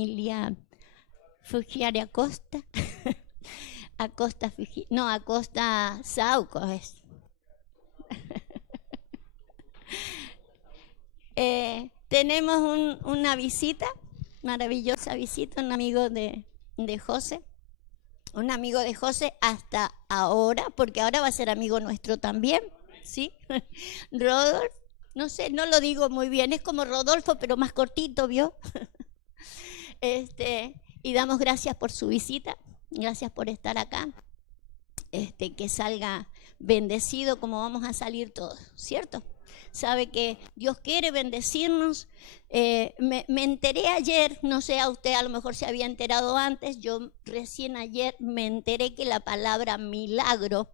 familia Fugiare Acosta. Acosta Sauco es. Tenemos una visita, maravillosa visita, un amigo de José. Un amigo de José hasta ahora, porque ahora va a ser amigo nuestro también, ¿sí? Rodolfo, no sé, no lo digo muy bien, es como Rodolfo, pero más cortito, ¿vio? Y damos gracias por su visita, gracias por estar acá, que salga bendecido como vamos a salir todos, ¿cierto? Sabe que Dios quiere bendecirnos. Me enteré ayer, no sé, a usted a lo mejor se había enterado antes, yo recién ayer me enteré que la palabra milagro,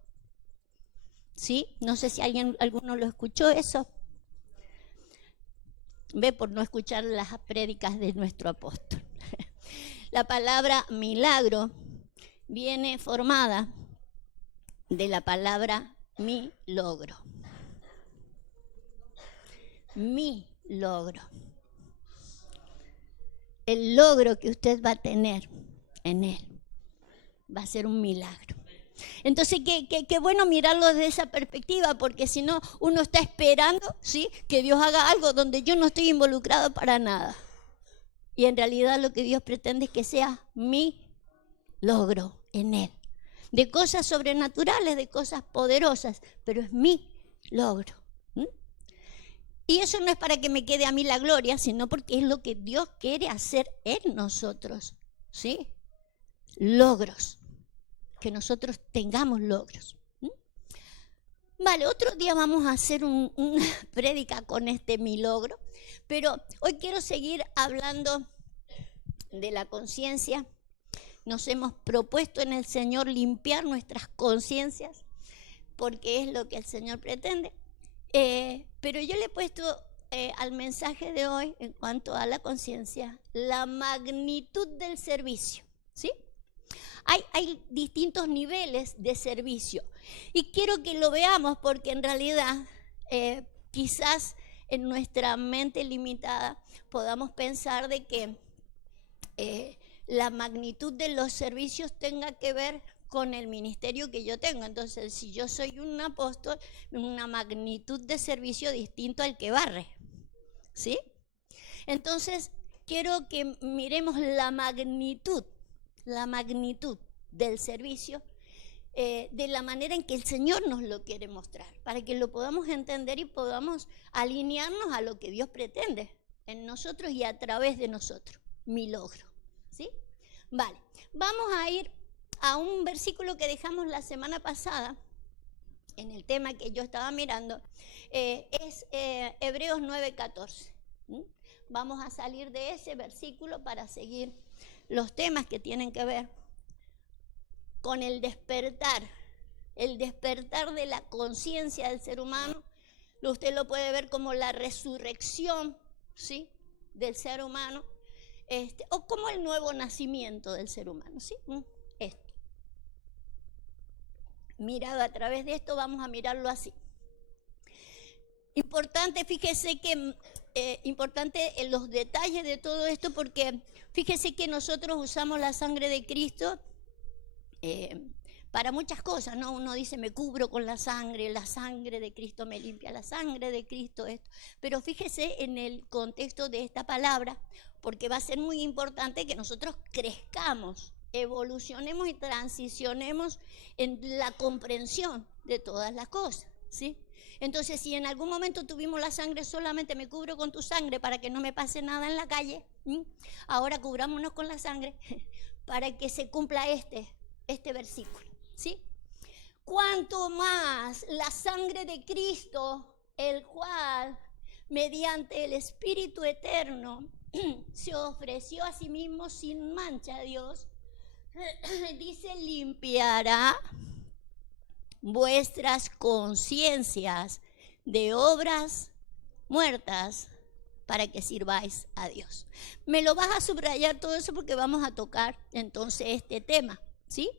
¿sí? No sé si alguno lo escuchó eso. Ve, por no escuchar las prédicas de nuestro apóstol. La palabra milagro viene formada de la palabra mi logro. Mi logro. El logro que usted va a tener en él va a ser un milagro. Entonces, qué bueno mirarlo desde esa perspectiva, porque si no, uno está esperando, ¿sí?, que Dios haga algo donde yo no estoy involucrado para nada. Y en realidad lo que Dios pretende es que sea mi logro en él. De cosas sobrenaturales, de cosas poderosas, pero es mi logro. Y eso no es para que me quede a mí la gloria, sino porque es lo que Dios quiere hacer en nosotros, ¿sí? Logros, que nosotros tengamos logros. Vale, otro día vamos a hacer una prédica con mi logro, pero hoy quiero seguir hablando de la conciencia. Nos hemos propuesto en el Señor limpiar nuestras conciencias, porque es lo que el Señor pretende. Pero yo le he puesto al mensaje de hoy, en cuanto a la conciencia, la magnitud del servicio, ¿sí? Hay distintos niveles de servicio y quiero que lo veamos, porque en realidad quizás en nuestra mente limitada podamos pensar de que la magnitud de los servicios tenga que ver con el ministerio que yo tengo. Entonces, si yo soy un apóstol, una magnitud de servicio distinto al que barre, ¿sí? Entonces, quiero que miremos la magnitud del servicio de la manera en que el Señor nos lo quiere mostrar, para que lo podamos entender y podamos alinearnos a lo que Dios pretende en nosotros y a través de nosotros, mi logro, ¿sí? Vale, vamos a ir a un versículo que dejamos la semana pasada en el tema que yo estaba mirando, es Hebreos 9:14. Vamos a salir de ese versículo para seguir los temas que tienen que ver con el despertar de la conciencia del ser humano. Usted lo puede ver como la resurrección, ¿sí?, del ser humano, o como el nuevo nacimiento del ser humano, ¿sí? Mirado a través de esto, vamos a mirarlo así. Importante, fíjese que importante en los detalles de todo esto, porque fíjese que nosotros usamos la sangre de Cristo para muchas cosas, ¿no? Uno dice, me cubro con la sangre de Cristo me limpia, la sangre de Cristo esto. Pero fíjese en el contexto de esta palabra, porque va a ser muy importante que nosotros crezcamos, evolucionemos y transicionemos en la comprensión de todas las cosas, ¿sí? Entonces, si en algún momento tuvimos la sangre, solamente me cubro con tu sangre para que no me pase nada en la calle, ahora cubrámonos con la sangre para que se cumpla este versículo, ¿sí? Cuanto más la sangre de Cristo, el cual mediante el Espíritu Eterno se ofreció a sí mismo sin mancha a Dios, dice, limpiará vuestras conciencias de obras muertas para que sirváis a Dios. Me lo vas a subrayar todo eso porque vamos a tocar entonces este tema, ¿sí?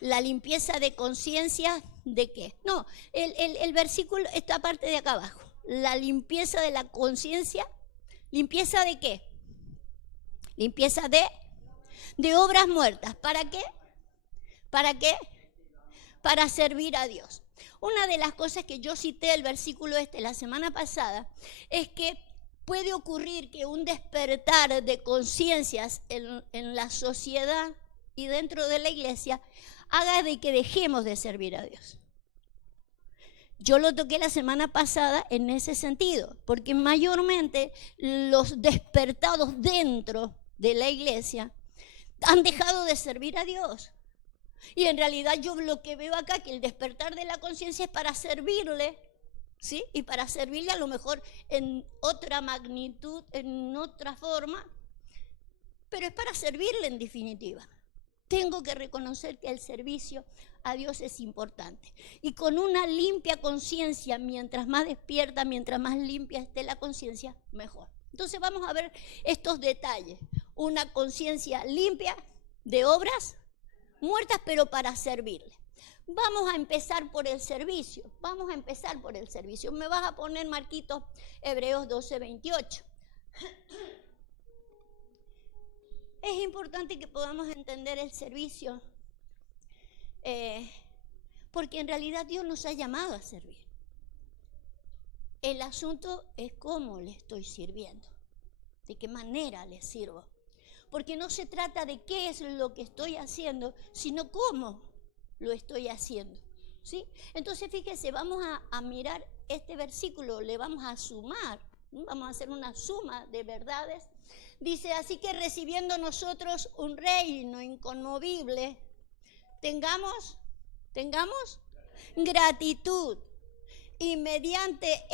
La limpieza de conciencia, ¿de qué? No, el versículo, esta parte de acá abajo, la limpieza de la conciencia. ¿Limpieza de qué? Limpieza de obras muertas. ¿Para qué? ¿Para qué? Para servir a Dios. Una de las cosas que yo cité el versículo la semana pasada es que puede ocurrir que un despertar de conciencias en la sociedad y dentro de la iglesia haga de que dejemos de servir a Dios. Yo lo toqué la semana pasada en ese sentido, porque mayormente los despertados dentro de la iglesia han dejado de servir a Dios. Y en realidad yo lo que veo acá, que el despertar de la conciencia es para servirle, ¿sí? Y para servirle a lo mejor en otra magnitud, en otra forma, pero es para servirle en definitiva. Tengo que reconocer que el servicio a Dios es importante. Y con una limpia conciencia, mientras más despierta, mientras más limpia esté la conciencia, mejor. Entonces vamos a ver estos detalles. Una conciencia limpia de obras muertas, pero para servirle. Vamos a empezar por el servicio. Vamos a empezar por el servicio. Me vas a poner, Marquito, Hebreos 12:28. Es importante que podamos entender el servicio, porque en realidad Dios nos ha llamado a servir. El asunto es cómo le estoy sirviendo, de qué manera le sirvo. Porque no se trata de qué es lo que estoy haciendo, sino cómo lo estoy haciendo, ¿sí? Entonces, fíjese, vamos a mirar este versículo, le vamos a sumar, vamos a hacer una suma de verdades. Dice, así que recibiendo nosotros un reino inconmovible, tengamos gratitud, y mediante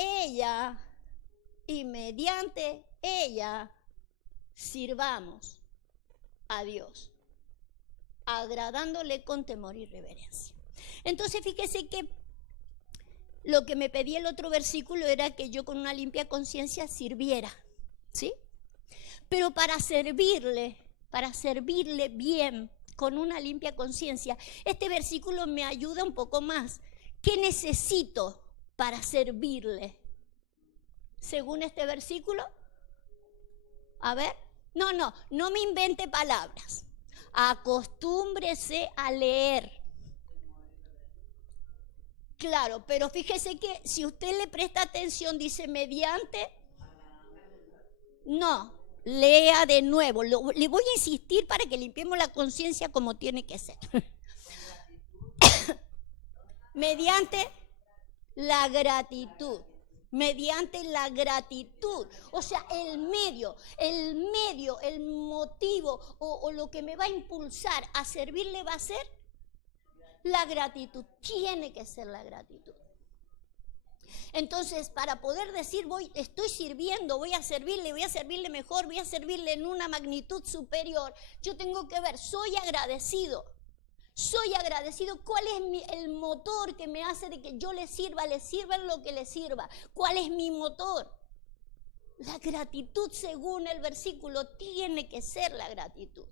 ella sirvamos a Dios, agradándole con temor y reverencia. Entonces fíjese que lo que me pedía el otro versículo era que yo con una limpia conciencia sirviera, ¿sí? Pero para servirle bien, con una limpia conciencia, este versículo me ayuda un poco más. ¿Qué necesito para servirle? Según este versículo, a ver, no me invente palabras. Acostúmbrese a leer. Claro, pero fíjese que si usted le presta atención, dice mediante. No, lea de nuevo. Le voy a insistir para que limpiemos la conciencia como tiene que ser. Mediante la gratitud. Mediante la gratitud, o sea, el medio, el motivo o lo que me va a impulsar a servirle va a ser la gratitud, tiene que ser la gratitud. Entonces, para poder decir, estoy sirviendo, voy a servirle mejor, voy a servirle en una magnitud superior, yo tengo que ver, soy agradecido. ¿Cuál es el motor que me hace de que yo le sirva en lo que le sirva? ¿Cuál es mi motor? La gratitud, según el versículo, tiene que ser la gratitud.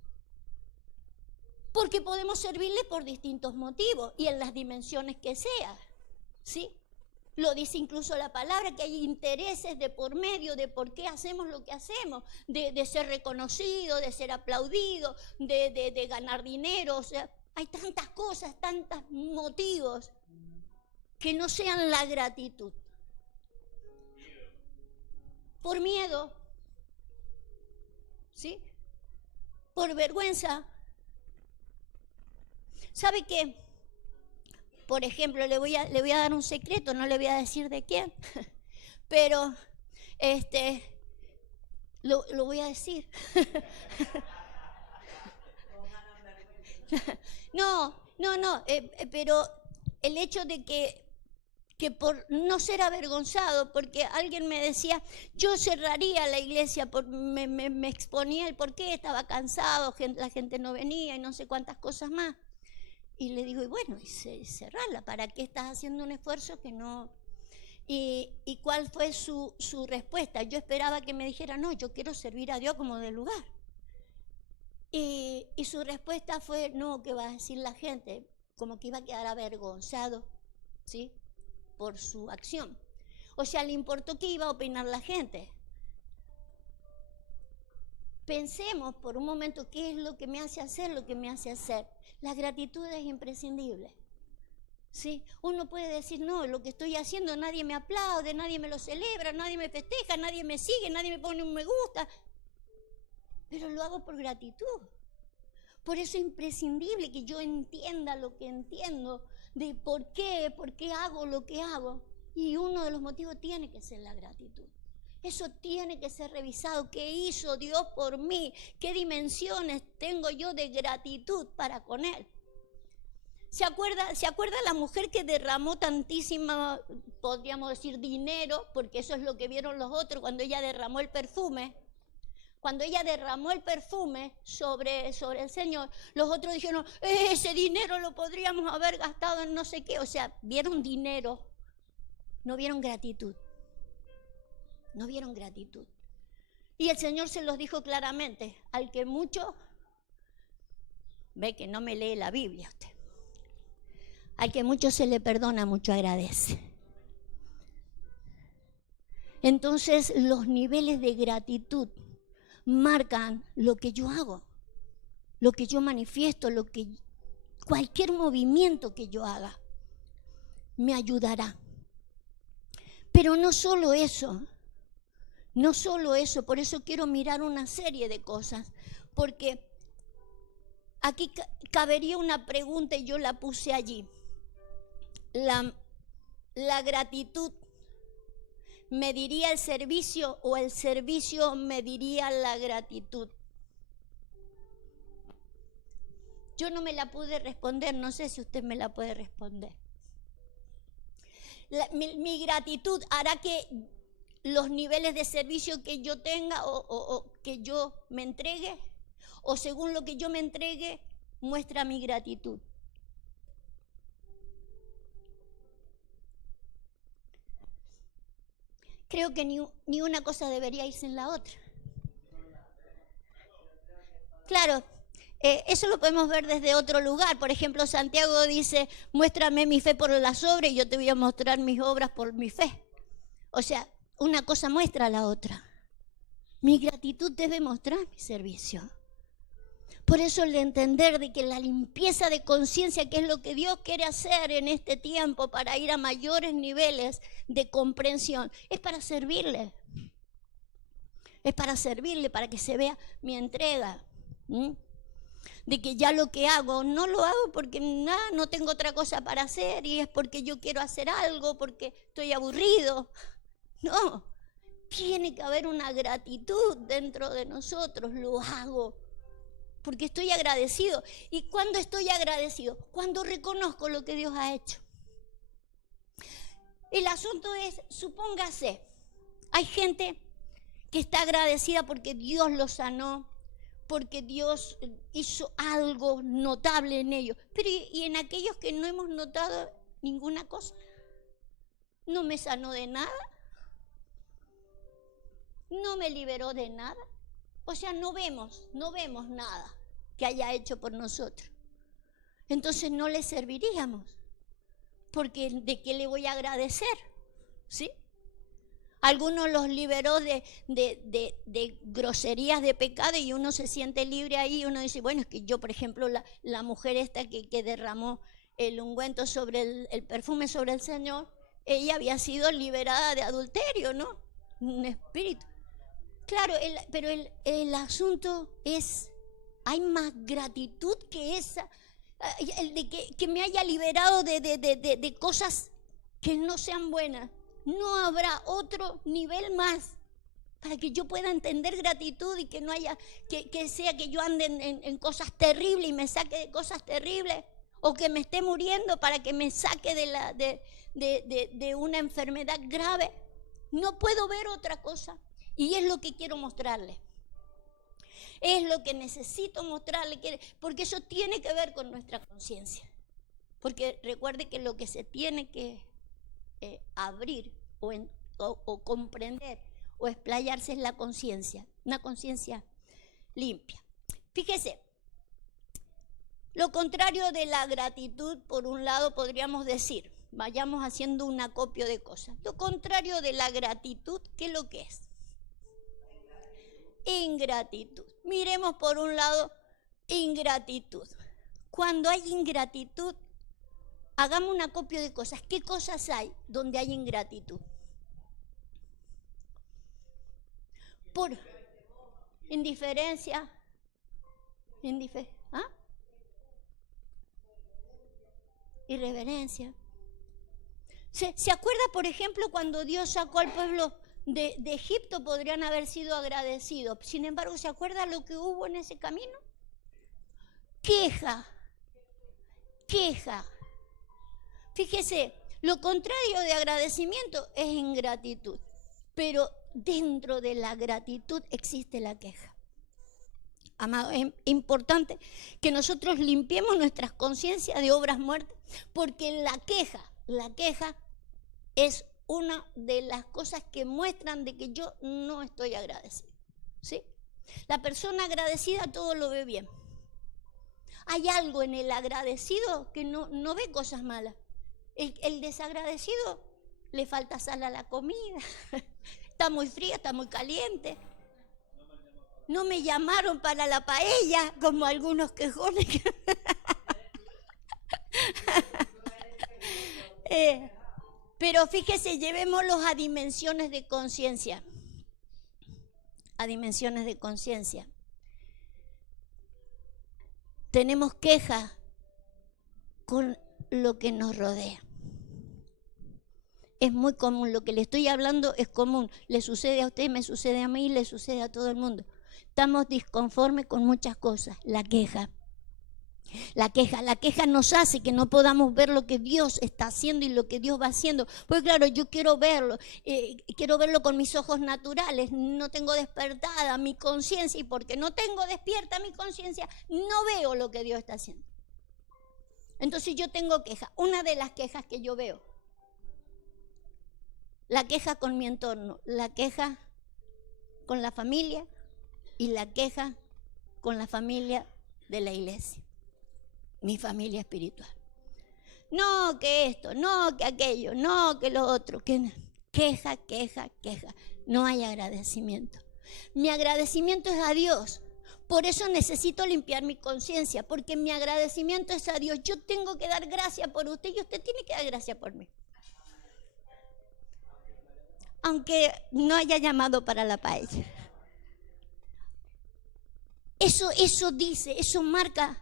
Porque podemos servirle por distintos motivos y en las dimensiones que sea, ¿sí? Lo dice incluso la palabra, que hay intereses de por medio, de por qué hacemos lo que hacemos, de ser reconocido, de ser aplaudido, de ganar dinero, o sea, hay tantas cosas, tantos motivos que no sean la gratitud. Por miedo, ¿sí? Por vergüenza. ¿Sabe qué? Por ejemplo, le voy a dar un secreto, no le voy a decir de quién, pero lo voy a decir. Pero el hecho de que por no ser avergonzado, porque alguien me decía, yo cerraría la iglesia, me exponía el por qué, estaba cansado, la gente no venía y no sé cuántas cosas más. Y le digo, y bueno, cerrarla, ¿para qué estás haciendo un esfuerzo que no? ¿Y cuál fue su respuesta? Yo esperaba que me dijera, no, yo quiero servir a Dios como de lugar. Y su respuesta fue, no, ¿qué va a decir la gente? Como que iba a quedar avergonzado, ¿sí? Por su acción. O sea, le importó qué iba a opinar la gente. Pensemos por un momento qué es lo que me hace hacer lo que me hace hacer. La gratitud es imprescindible. ¿Sí? Uno puede decir, no, lo que estoy haciendo nadie me aplaude, nadie me lo celebra, nadie me festeja, nadie me sigue, nadie me pone un me gusta. Pero lo hago por gratitud. Por eso es imprescindible que yo entienda lo que entiendo, de por qué hago lo que hago. Y uno de los motivos tiene que ser la gratitud. Eso tiene que ser revisado. ¿Qué hizo Dios por mí? ¿Qué dimensiones tengo yo de gratitud para con Él? ¿Se acuerda la mujer que derramó tantísima, podríamos decir, dinero? Porque eso es lo que vieron los otros cuando ella derramó el perfume. Cuando ella derramó el perfume sobre el Señor, los otros dijeron, ese dinero lo podríamos haber gastado en no sé qué. O sea, vieron dinero, no vieron gratitud. No vieron gratitud. Y el Señor se los dijo claramente, al que mucho, ve que no me lee la Biblia usted. Al que mucho se le perdona, mucho agradece. Entonces, los niveles de gratitud marcan lo que yo hago, lo que yo manifiesto, cualquier movimiento que yo haga me ayudará. Pero no solo eso, por eso quiero mirar una serie de cosas, porque aquí cabería una pregunta y yo la puse allí. La gratitud mediría el servicio o el servicio mediría la gratitud. Yo no me la pude responder, no sé si usted me la puede responder. Mi gratitud hará que los niveles de servicio que yo tenga o que yo me entregue, o según lo que yo me entregue, muestra mi gratitud. Creo que ni una cosa debería irse en la otra. Claro, eso lo podemos ver desde otro lugar. Por ejemplo, Santiago dice, muéstrame mi fe por las obras y yo te voy a mostrar mis obras por mi fe. O sea, una cosa muestra a la otra. Mi gratitud debe mostrar mi servicio. Por eso el entender de que la limpieza de conciencia, que es lo que Dios quiere hacer en este tiempo para ir a mayores niveles de comprensión, es para servirle. Es para servirle, para que se vea mi entrega. De que ya lo que hago, no lo hago porque no tengo otra cosa para hacer y es porque yo quiero hacer algo, porque estoy aburrido. No, tiene que haber una gratitud dentro de nosotros, lo hago porque estoy agradecido. ¿Y cuándo estoy agradecido? Cuando reconozco lo que Dios ha hecho. El asunto es, supóngase, hay gente que está agradecida porque Dios los sanó, porque Dios hizo algo notable en ellos. Pero ¿y en aquellos que no hemos notado ninguna cosa? ¿No me sanó de nada? ¿No me liberó de nada? O sea, no vemos nada que haya hecho por nosotros. Entonces no le serviríamos, porque ¿de qué le voy a agradecer? ¿Sí? Algunos los liberó de groserías, de pecado, y uno se siente libre ahí, y uno dice, bueno, es que yo, por ejemplo, la mujer esta que derramó el ungüento sobre el perfume sobre el Señor, ella había sido liberada de adulterio, ¿no? Un espíritu. Claro, pero el asunto es, hay más gratitud que esa, el de que me haya liberado de cosas que no sean buenas. No habrá otro nivel más para que yo pueda entender gratitud y que no haya, que sea que yo ande en cosas terribles y me saque de cosas terribles, o que me esté muriendo para que me saque de una enfermedad grave. No puedo ver otra cosa. Y es lo que quiero mostrarle. Es lo que necesito mostrarle, porque eso tiene que ver con nuestra conciencia. Porque recuerde que lo que se tiene que abrir o comprender o explayarse es la conciencia, una conciencia limpia. Fíjese, lo contrario de la gratitud, por un lado podríamos decir, vayamos haciendo un acopio de cosas. Lo contrario de la gratitud, ¿qué es lo que es? ingratitud. Miremos por un lado ingratitud. Cuando hay ingratitud, hagamos un acopio de cosas. ¿Qué cosas hay donde hay ingratitud? Por indiferencia. ¿Ah? Irreverencia. ¿Se acuerda, por ejemplo, cuando Dios sacó al pueblo de Egipto? Podrían haber sido agradecidos. Sin embargo, ¿se acuerda lo que hubo en ese camino? Queja. Fíjese, lo contrario de agradecimiento es ingratitud. Pero dentro de la gratitud existe la queja. Amado, es importante que nosotros limpiemos nuestras conciencias de obras muertas, porque la queja es una de las cosas que muestran de que yo no estoy agradecido, ¿sí? La persona agradecida todo lo ve bien. Hay algo en el agradecido que no ve cosas malas. El desagradecido le falta sal a la comida, está muy fría, está muy caliente. No me llamaron para la paella, como algunos quejones. Pero fíjese, llevémoslos a dimensiones de conciencia. A dimensiones de conciencia. Tenemos queja con lo que nos rodea. Es muy común, lo que le estoy hablando es común. Le sucede a usted, me sucede a mí, le sucede a todo el mundo. Estamos disconformes con muchas cosas. La queja nos hace que no podamos ver lo que Dios está haciendo y lo que Dios va haciendo. Pues claro, yo quiero verlo con mis ojos naturales, no tengo despertada mi conciencia, y porque no tengo despierta mi conciencia, no veo lo que Dios está haciendo. Entonces yo tengo queja. Una de las quejas que yo veo, la queja con mi entorno, la queja con la familia y la queja con la familia de la iglesia, mi familia espiritual. No que esto, no que aquello, no que lo otro, que queja. No hay agradecimiento. Mi agradecimiento es a Dios. Por eso necesito limpiar mi conciencia, porque mi agradecimiento es a Dios. Yo tengo que dar gracias por usted y usted tiene que dar gracias por mí. Aunque no haya llamado para la paella. Eso dice, eso marca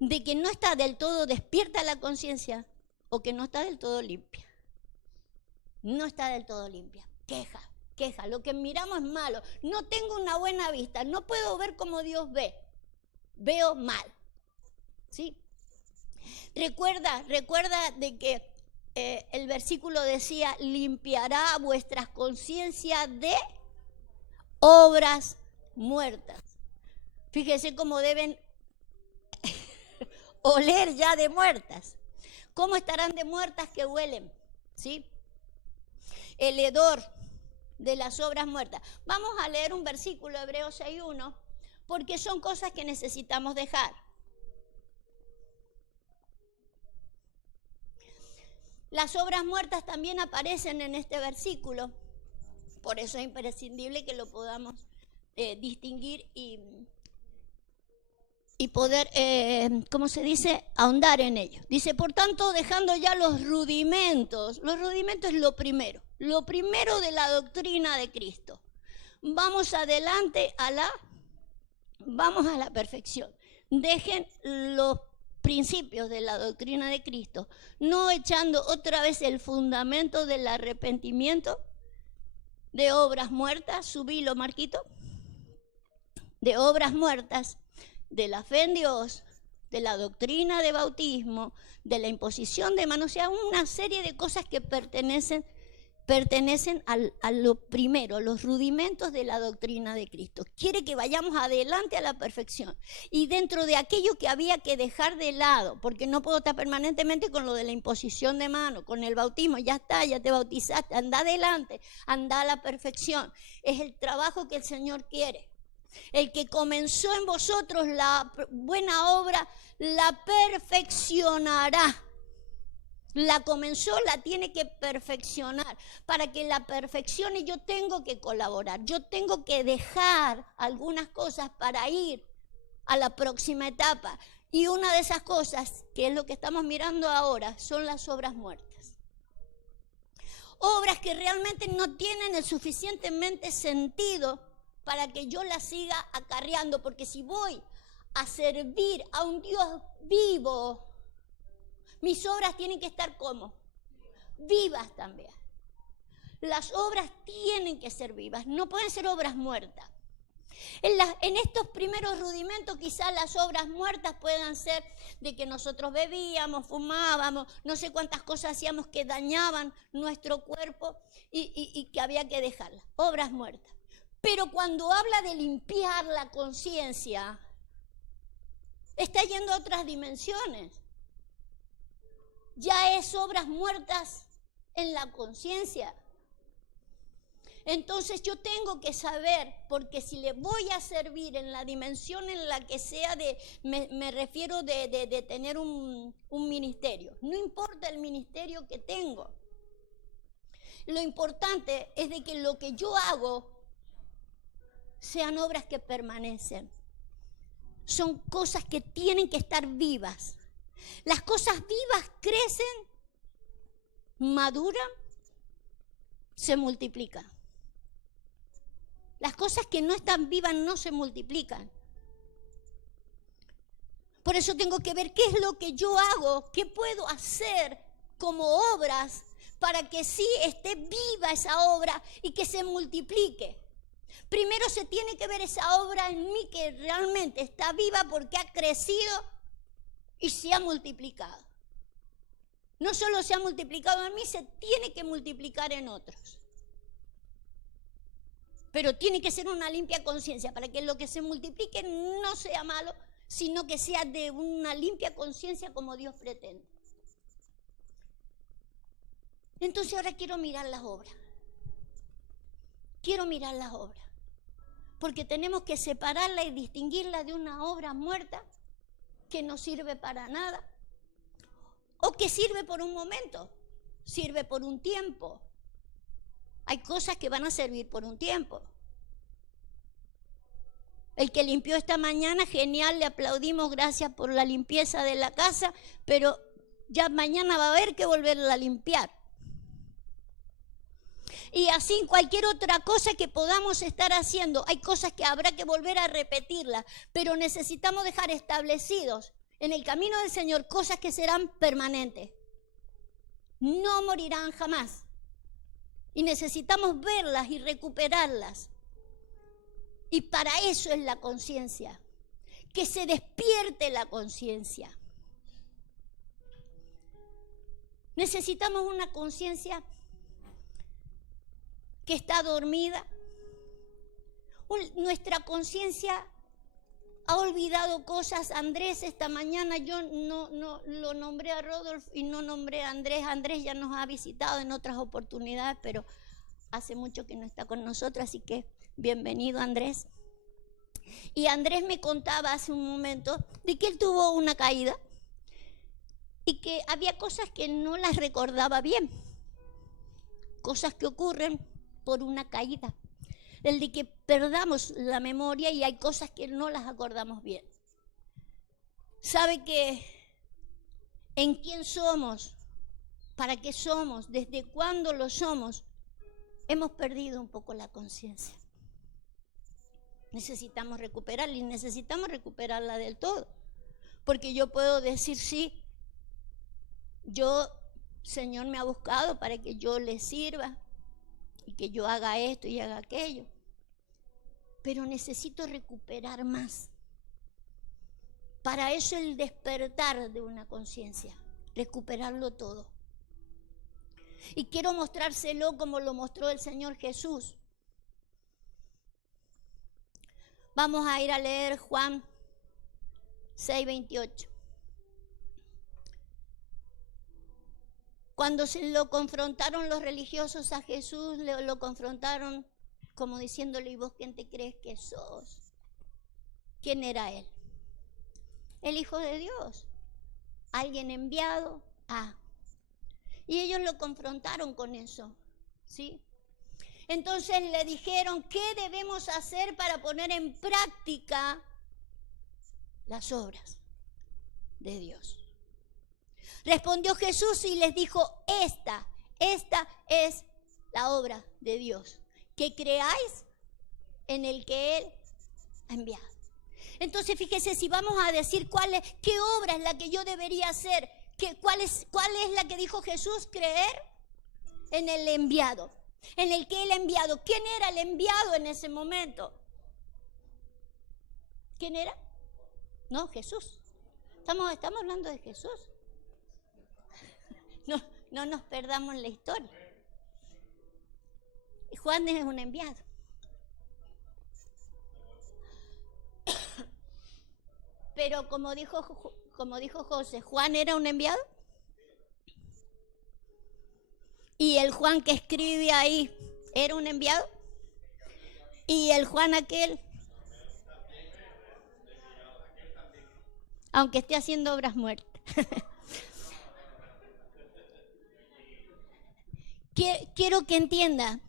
de que no está del todo despierta la conciencia o que no está del todo limpia. No está del todo limpia. Queja. Lo que miramos es malo. No tengo una buena vista. No puedo ver como Dios ve. Veo mal. ¿Sí? Recuerda de que el versículo decía, limpiará vuestras conciencias de obras muertas. Fíjese cómo deben oler ya de muertas. ¿Cómo estarán de muertas que huelen? ¿Sí? El hedor de las obras muertas. Vamos a leer un versículo, Hebreos 6:1, porque son cosas que necesitamos dejar. Las obras muertas también aparecen en este versículo, por eso es imprescindible que lo podamos distinguir y poder, ¿cómo se dice?, ahondar en ello. Dice, por tanto, dejando ya los rudimentos es lo primero de la doctrina de Cristo. Vamos adelante vamos a la perfección. Dejen los principios de la doctrina de Cristo, no echando otra vez el fundamento del arrepentimiento de obras muertas, subilo, Marquito, de obras muertas, de la fe en Dios, de la doctrina de bautismo, de la imposición de manos, o sea, una serie de cosas que pertenecen a lo primero, a los rudimentos de la doctrina de Cristo. Quiere que vayamos adelante a la perfección. Y dentro de aquello que había que dejar de lado, porque no puedo estar permanentemente con lo de la imposición de manos, con el bautismo, ya está, ya te bautizaste, anda adelante, anda a la perfección. Es el trabajo que el Señor quiere. El que comenzó en vosotros la buena obra, la perfeccionará. La comenzó, la tiene que perfeccionar. Para que la perfeccione yo tengo que colaborar. Yo tengo que dejar algunas cosas para ir a la próxima etapa. Y una de esas cosas, que es lo que estamos mirando ahora, son las obras muertas. Obras que realmente no tienen el suficientemente sentido para que yo las siga acarreando. Porque si voy a servir a un Dios vivo, mis obras tienen que estar como vivas también. Las obras tienen que ser vivas, no pueden ser obras muertas. En estos primeros rudimentos quizás las obras muertas puedan ser de que nosotros bebíamos, fumábamos, no sé cuántas cosas hacíamos que dañaban nuestro cuerpo y que había que dejarlas, obras muertas. Pero cuando habla de limpiar la conciencia, está yendo a otras dimensiones. Ya es obras muertas en la conciencia. Entonces yo tengo que saber, porque si le voy a servir en la dimensión en la que sea me refiero de tener un ministerio. No importa el ministerio que tengo. Lo importante es de que lo que yo hago sean obras que permanecen. Son cosas que tienen que estar vivas. Las cosas vivas crecen, maduran, se multiplican. Las cosas que no están vivas no se multiplican. Por eso tengo que ver qué es lo que yo hago, qué puedo hacer como obras para que sí esté viva esa obra y que se multiplique. Primero se tiene que ver esa obra en mí que realmente está viva porque ha crecido y se ha multiplicado. No solo se ha multiplicado en mí, se tiene que multiplicar en otros. Pero tiene que ser una limpia conciencia para que lo que se multiplique no sea malo, sino que sea de una limpia conciencia como Dios pretende. Entonces ahora quiero mirar las obras. Quiero mirar las obras. Porque tenemos que separarla y distinguirla de una obra muerta que no sirve para nada. O que sirve por un momento, sirve por un tiempo. Hay cosas que van a servir por un tiempo. El que limpió esta mañana, genial, le aplaudimos, gracias por la limpieza de la casa, pero ya mañana va a haber que volverla a limpiar. Y así cualquier otra cosa que podamos estar haciendo, hay cosas que habrá que volver a repetirlas, pero necesitamos dejar establecidos en el camino del Señor cosas que serán permanentes. No morirán jamás. Y necesitamos verlas y recuperarlas. Y para eso es la conciencia. Que se despierte la conciencia. Necesitamos una conciencia que está dormida. Nuestra conciencia ha olvidado cosas. Andrés, esta mañana yo no lo nombré a Rodolfo y no nombré a Andrés. Andrés ya nos ha visitado en otras oportunidades, pero hace mucho que no está con nosotros, así que bienvenido, Andrés. Y Andrés me contaba hace un momento de que él tuvo una caída y que había cosas que no las recordaba bien. Cosas que ocurren por una caída. El de que perdamos la memoria y hay cosas que no las acordamos bien. ¿Sabe que en quién somos? ¿Para qué somos? ¿Desde cuándo lo somos? Hemos perdido un poco la conciencia. Necesitamos recuperarla y necesitamos recuperarla del todo. Porque yo puedo decir, sí, Señor me ha buscado para que yo le sirva y que yo haga esto y haga aquello. Pero necesito recuperar más. Para eso el despertar de una conciencia, recuperarlo todo. Y quiero mostrárselo como lo mostró el Señor Jesús. Vamos a ir a leer Juan 6:28. Cuando se lo confrontaron los religiosos a Jesús, lo confrontaron como diciéndole, ¿y vos quién te crees que sos? ¿Quién era él? El Hijo de Dios. Alguien enviado. Y ellos lo confrontaron con eso, ¿sí? Entonces le dijeron, ¿qué debemos hacer para poner en práctica las obras de Dios? Respondió Jesús y les dijo, esta es la obra de Dios, que creáis en el que Él ha enviado. Entonces fíjese, si vamos a decir qué obra es la que yo debería hacer, cuál es la que dijo Jesús, creer en el enviado, en el que Él ha enviado. ¿Quién era el enviado en ese momento? ¿Quién era? No, Jesús. Estamos hablando de Jesús. No nos perdamos en la historia. Juan es un enviado. Pero como dijo José, ¿Juan era un enviado? ¿Y el Juan que escribe ahí era un enviado? ¿Y el Juan aquel? Aunque esté haciendo obras muertas. Quiero que entienda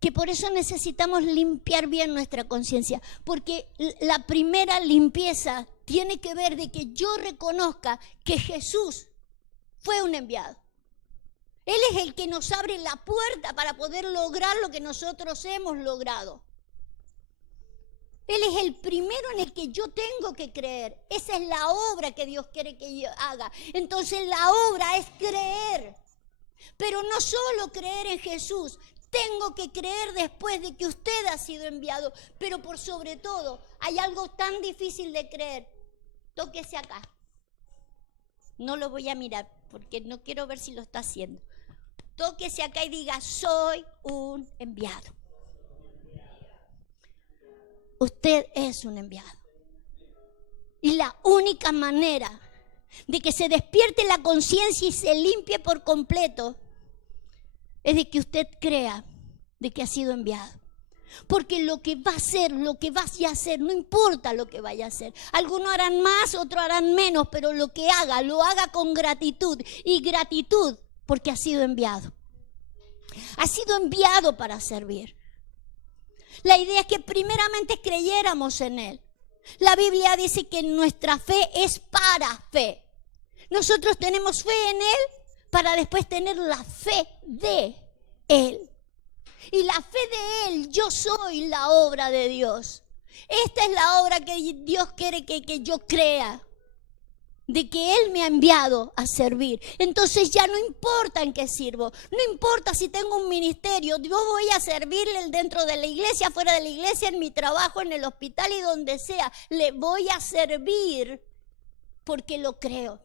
que por eso necesitamos limpiar bien nuestra conciencia, porque la primera limpieza tiene que ver de que yo reconozca que Jesús fue un enviado. Él es el que nos abre la puerta para poder lograr lo que nosotros hemos logrado. Él es el primero en el que yo tengo que creer. Esa es la obra que Dios quiere que yo haga. Entonces la obra es creer. Pero no solo creer en Jesús, tengo que creer después de que usted ha sido enviado. Pero por sobre todo, hay algo tan difícil de creer. Tóquese acá. No lo voy a mirar porque no quiero ver si lo está haciendo. Tóquese acá y diga, soy un enviado. Usted es un enviado. Y la única manera de que se despierte la conciencia y se limpie por completo es de que usted crea de que ha sido enviado. Porque lo que va a hacer, lo que vaya a hacer, no importa lo que vaya a hacer. Algunos harán más, otros harán menos, pero lo que haga, lo haga con gratitud. Y gratitud porque ha sido enviado. Ha sido enviado para servir. La idea es que primeramente creyéramos en Él. La Biblia dice que nuestra fe es para fe. Nosotros tenemos fe en Él para después tener la fe de Él. Y la fe de Él, yo soy la obra de Dios. Esta es la obra que Dios quiere que yo crea. De que Él me ha enviado a servir. Entonces ya no importa en qué sirvo. No importa si tengo un ministerio. Yo voy a servirle dentro de la iglesia, fuera de la iglesia, en mi trabajo, en el hospital y donde sea. Le voy a servir porque lo creo.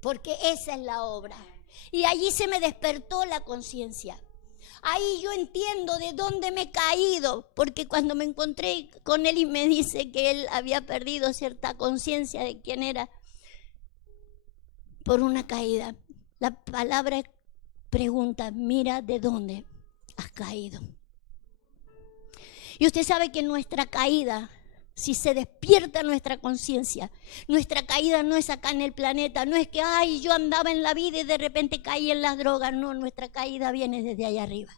Porque esa es la obra. Y allí se me despertó la conciencia. Ahí yo entiendo de dónde me he caído, porque cuando me encontré con él y me dice que él había perdido cierta conciencia de quién era por una caída, la palabra pregunta, mira de dónde has caído. Y usted sabe que nuestra caída, si se despierta nuestra conciencia, nuestra caída no es acá en el planeta, no es que yo andaba en la vida y de repente caí en las drogas, no, nuestra caída viene desde allá arriba.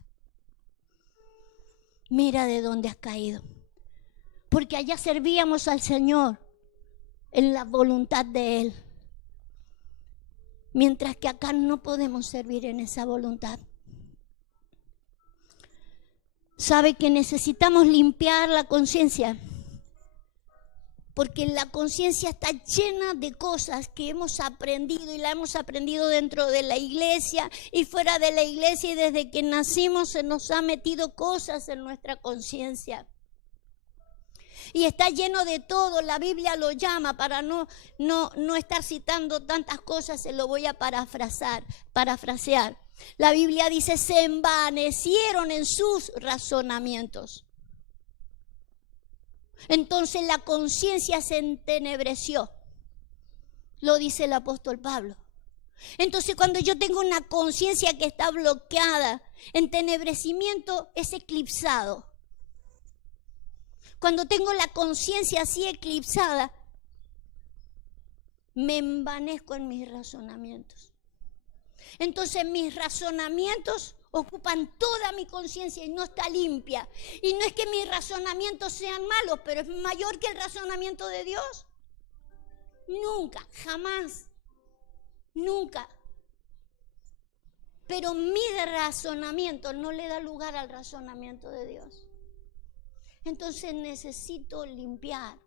Mira de dónde has caído, porque allá servíamos al Señor en la voluntad de Él, mientras que acá no podemos servir en esa voluntad. ¿Sabe que necesitamos limpiar la conciencia? Porque la conciencia está llena de cosas que hemos aprendido y la hemos aprendido dentro de la iglesia y fuera de la iglesia, y desde que nacimos se nos ha metido cosas en nuestra conciencia. Y está lleno de todo, la Biblia lo llama, para no estar citando tantas cosas, se lo voy a parafrasear. La Biblia dice, se envanecieron en sus razonamientos. Entonces la conciencia se entenebreció, lo dice el apóstol Pablo. Entonces cuando yo tengo una conciencia que está bloqueada, entenebrecimiento es eclipsado. Cuando tengo la conciencia así eclipsada, me envanezco en mis razonamientos. Entonces mis razonamientos ocupan toda mi conciencia y no está limpia. Y no es que mis razonamientos sean malos, pero es mayor que el razonamiento de Dios. Nunca, jamás, nunca. Pero mi razonamiento no le da lugar al razonamiento de Dios. Entonces necesito limpiar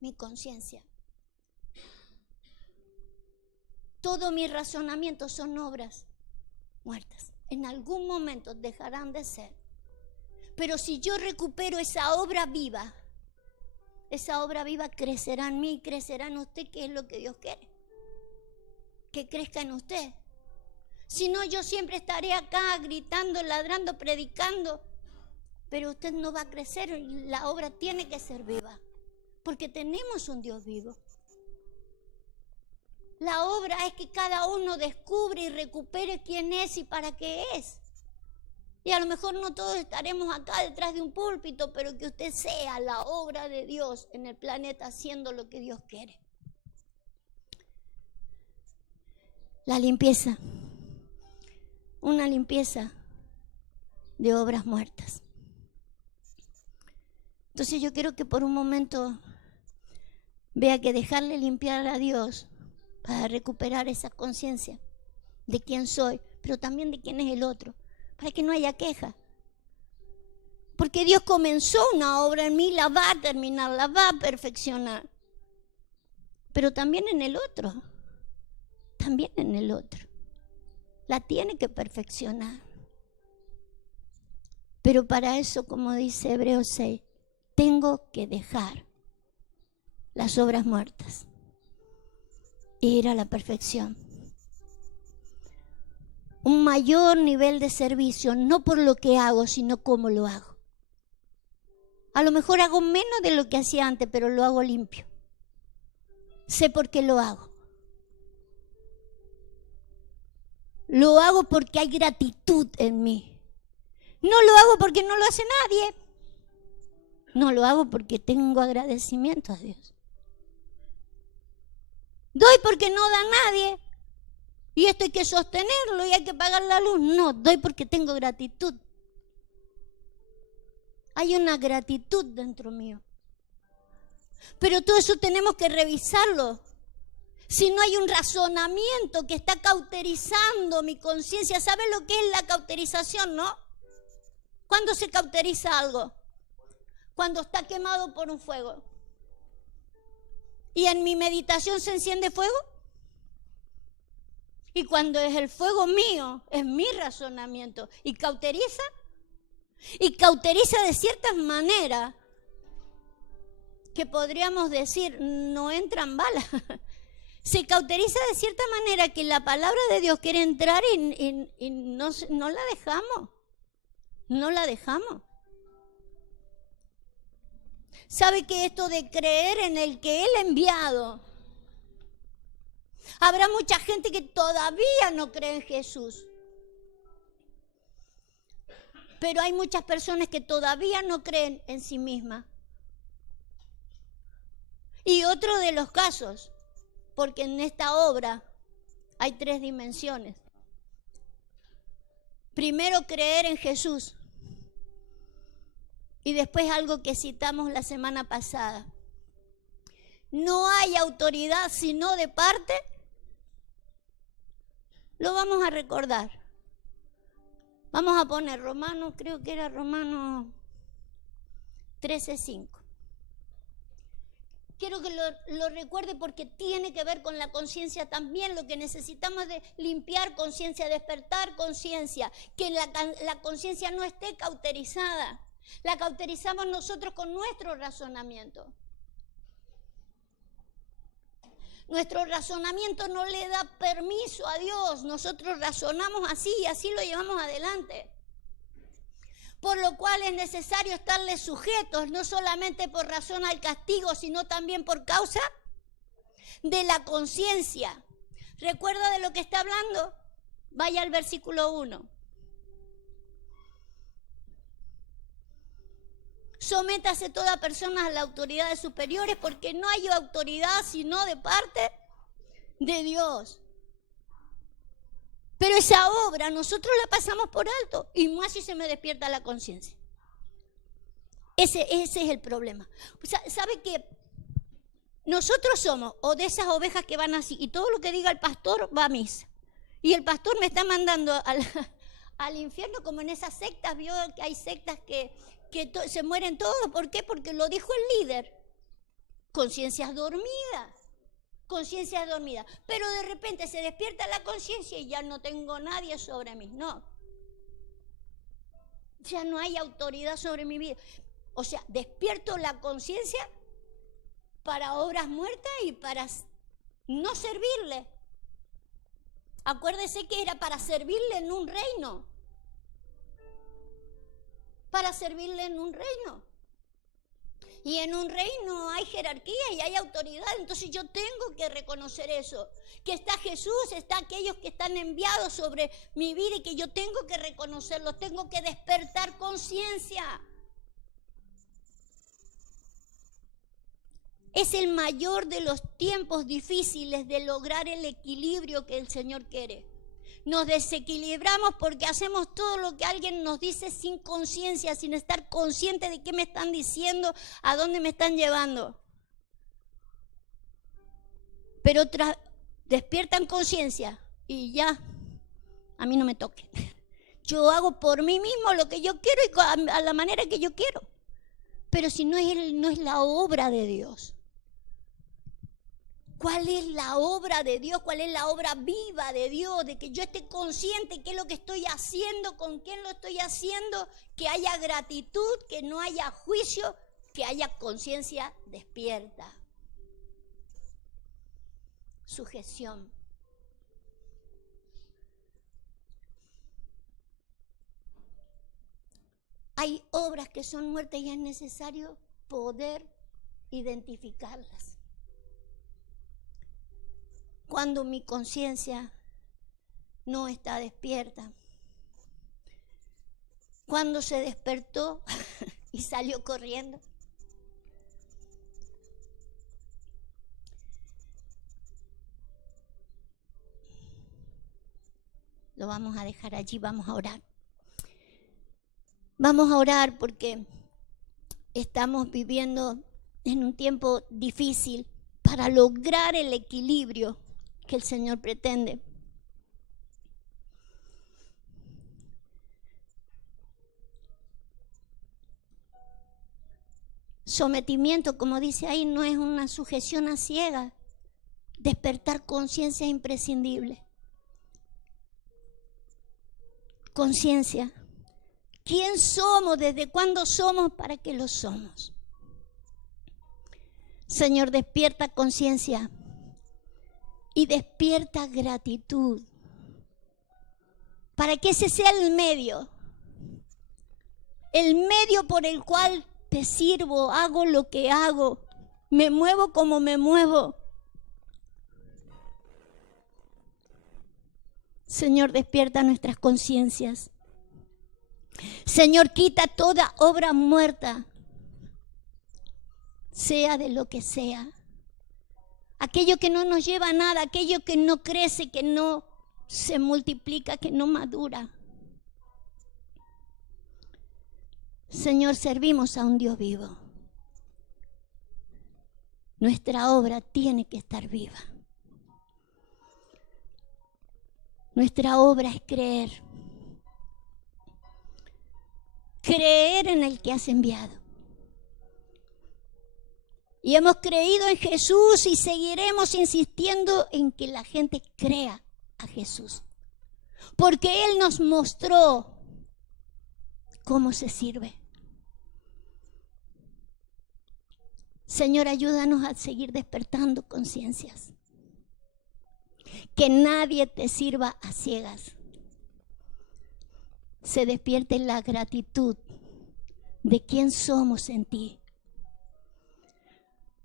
mi conciencia. Todos mis razonamientos son obras muertas. En algún momento dejarán de ser. Pero si yo recupero esa obra viva crecerá en mí y crecerá en usted, que es lo que Dios quiere. Que crezca en usted. Si no, yo siempre estaré acá gritando, ladrando, predicando. Pero usted no va a crecer. La obra tiene que ser viva. Porque tenemos un Dios vivo. La obra es que cada uno descubre y recupere quién es y para qué es. Y a lo mejor no todos estaremos acá detrás de un púlpito, pero que usted sea la obra de Dios en el planeta haciendo lo que Dios quiere. La limpieza. Una limpieza de obras muertas. Entonces yo quiero que por un momento vea que dejarle limpiar a Dios para recuperar esa conciencia de quién soy, pero también de quién es el otro, para que no haya queja. Porque Dios comenzó una obra en mí, la va a terminar, la va a perfeccionar. Pero también en el otro, la tiene que perfeccionar. Pero para eso, como dice Hebreos 6, tengo que dejar las obras muertas e ir a la perfección. Un mayor nivel de servicio, no por lo que hago, sino cómo lo hago. A lo mejor hago menos de lo que hacía antes, pero lo hago limpio. Sé por qué lo hago. Lo hago porque hay gratitud en mí. No lo hago porque no lo hace nadie. No lo hago porque tengo agradecimiento a Dios. Doy porque no da nadie. Y esto hay que sostenerlo y hay que pagar la luz. No, doy porque tengo gratitud. Hay una gratitud dentro mío. Pero todo eso tenemos que revisarlo. Si no hay un razonamiento que está cauterizando mi conciencia, ¿sabe lo que es la cauterización, no? ¿Cuándo se cauteriza algo? Cuando está quemado por un fuego. ¿Y en mi meditación se enciende fuego? Y cuando es el fuego mío, es mi razonamiento. ¿Y cauteriza? Y cauteriza de ciertas maneras que podríamos decir, no entran balas. Se cauteriza de cierta manera que la palabra de Dios quiere entrar y no la dejamos. No la dejamos. ¿Sabe que esto de creer en el que Él ha enviado? Habrá mucha gente que todavía no cree en Jesús. Pero hay muchas personas que todavía no creen en sí mismas. Y otro de los casos, porque en esta obra hay 3 dimensiones. Primero, creer en Jesús. Y después algo que citamos la semana pasada. No hay autoridad sino de parte. Lo vamos a recordar. Vamos a poner Romanos, creo que era Romanos 13:5. Quiero que lo recuerde porque tiene que ver con la conciencia también. Lo que necesitamos es de limpiar conciencia, despertar conciencia, que la conciencia no esté cauterizada. La cauterizamos nosotros con nuestro razonamiento. Nuestro razonamiento no le da permiso a Dios. Nosotros razonamos así y así lo llevamos adelante. Por lo cual es necesario estarle sujetos, no solamente por razón al castigo, sino también por causa de la conciencia. ¿Recuerda de lo que está hablando? Vaya al versículo 1. Sométase toda persona a las autoridades superiores, porque no hay autoridad sino de parte de Dios. Pero esa obra nosotros la pasamos por alto, y más si se me despierta la conciencia. Ese es el problema. ¿Sabe qué? Nosotros somos o de esas ovejas que van así, y todo lo que diga el pastor va a misa. Y el pastor me está mandando al infierno, como en esas sectas. Vio que hay sectas que se mueren todos. ¿Por qué? Porque lo dijo el líder. Conciencias dormidas. Conciencias dormidas. Pero de repente se despierta la conciencia y ya no tengo nadie sobre mí. No. Ya no hay autoridad sobre mi vida. O sea, despierto la conciencia para obras muertas y para no servirle. Acuérdese que era para servirle en un reino. Para servirle en un reino. Y en un reino hay jerarquía y hay autoridad. Entonces yo tengo que reconocer eso. Que está Jesús, está aquellos que están enviados sobre mi vida y que yo tengo que reconocerlos. Tengo que despertar conciencia. Es el mayor de los tiempos difíciles de lograr el equilibrio que el Señor quiere. Nos desequilibramos porque hacemos todo lo que alguien nos dice sin conciencia, sin estar consciente de qué me están diciendo, a dónde me están llevando. Pero despiertan conciencia y ya, a mí no me toque. Yo hago por mí mismo lo que yo quiero y a la manera que yo quiero. Pero si no es la obra de Dios. ¿Cuál es la obra de Dios? ¿Cuál es la obra viva de Dios? De que yo esté consciente de qué es lo que estoy haciendo, con quién lo estoy haciendo, que haya gratitud, que no haya juicio, que haya conciencia despierta. Sujeción. Hay obras que son muertas y es necesario poder identificarlas. Cuando mi conciencia no está despierta, cuando se despertó y salió corriendo. Lo vamos a dejar allí, vamos a orar. Vamos a orar porque estamos viviendo en un tiempo difícil para lograr el equilibrio que el Señor pretende. Sometimiento, como dice ahí, no es una sujeción a ciegas. Despertar conciencia es imprescindible. Conciencia. ¿Quién somos? ¿Desde cuándo somos? ¿Para qué lo somos? Señor, despierta conciencia y despierta gratitud. Para que ese sea el medio por el cual te sirvo, hago lo que hago, me muevo como me muevo. Señor, despierta nuestras conciencias. Señor, quita toda obra muerta, sea de lo que sea. Aquello que no nos lleva a nada, aquello que no crece, que no se multiplica, que no madura. Señor, servimos a un Dios vivo. Nuestra obra tiene que estar viva. Nuestra obra es creer. Creer en el que has enviado. Y hemos creído en Jesús y seguiremos insistiendo en que la gente crea a Jesús. Porque Él nos mostró cómo se sirve. Señor, ayúdanos a seguir despertando conciencias. Que nadie te sirva a ciegas. Se despierte la gratitud de quién somos en ti.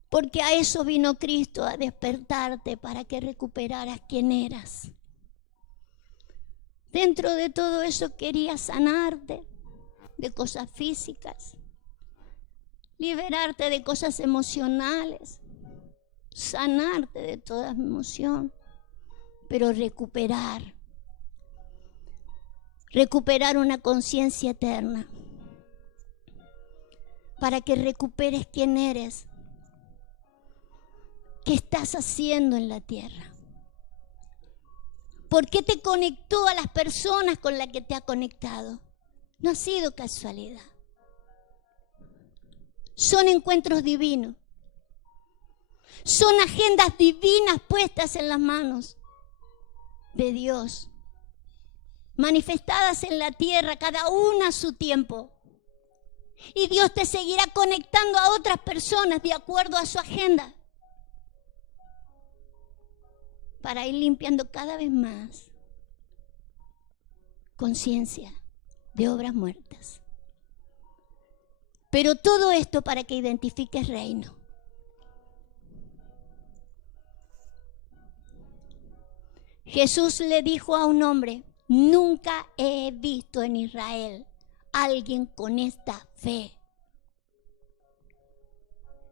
Porque a eso vino Cristo, a despertarte para que recuperaras quién eras. Dentro de todo eso quería sanarte de cosas físicas, liberarte de cosas emocionales, sanarte de toda emoción, pero recuperar recuperar una conciencia eterna, para que recuperes quién eres, qué estás haciendo en la tierra. ¿Por qué te conectó a las personas con las que te ha conectado? No ha sido casualidad. Son encuentros divinos. Son agendas divinas puestas en las manos de Dios, manifestadas en la tierra, cada una a su tiempo. Y Dios te seguirá conectando a otras personas de acuerdo a su agenda, para ir limpiando cada vez más conciencia de obras muertas. Pero todo esto para que identifiques reino. Jesús le dijo a un hombre: nunca he visto en Israel a alguien con esta fe.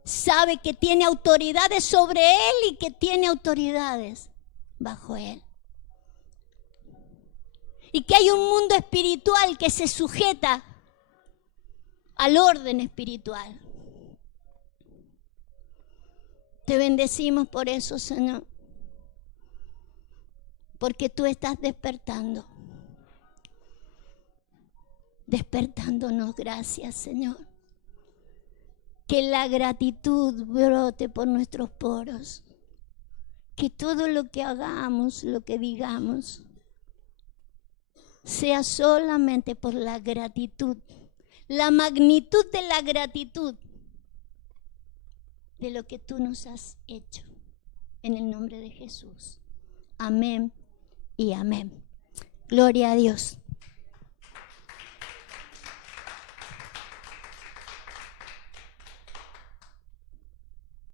Sabe que tiene autoridades sobre él y que tiene autoridades bajo él. Y que hay un mundo espiritual que se sujeta al orden espiritual. Te bendecimos por eso, Señor, porque tú estás despertándonos. Gracias, Señor. Que la gratitud brote por nuestros poros. Que todo lo que hagamos, lo que digamos, sea solamente por la gratitud. La magnitud de la gratitud de lo que tú nos has hecho. En el nombre de Jesús. Amén y amén. Gloria a Dios.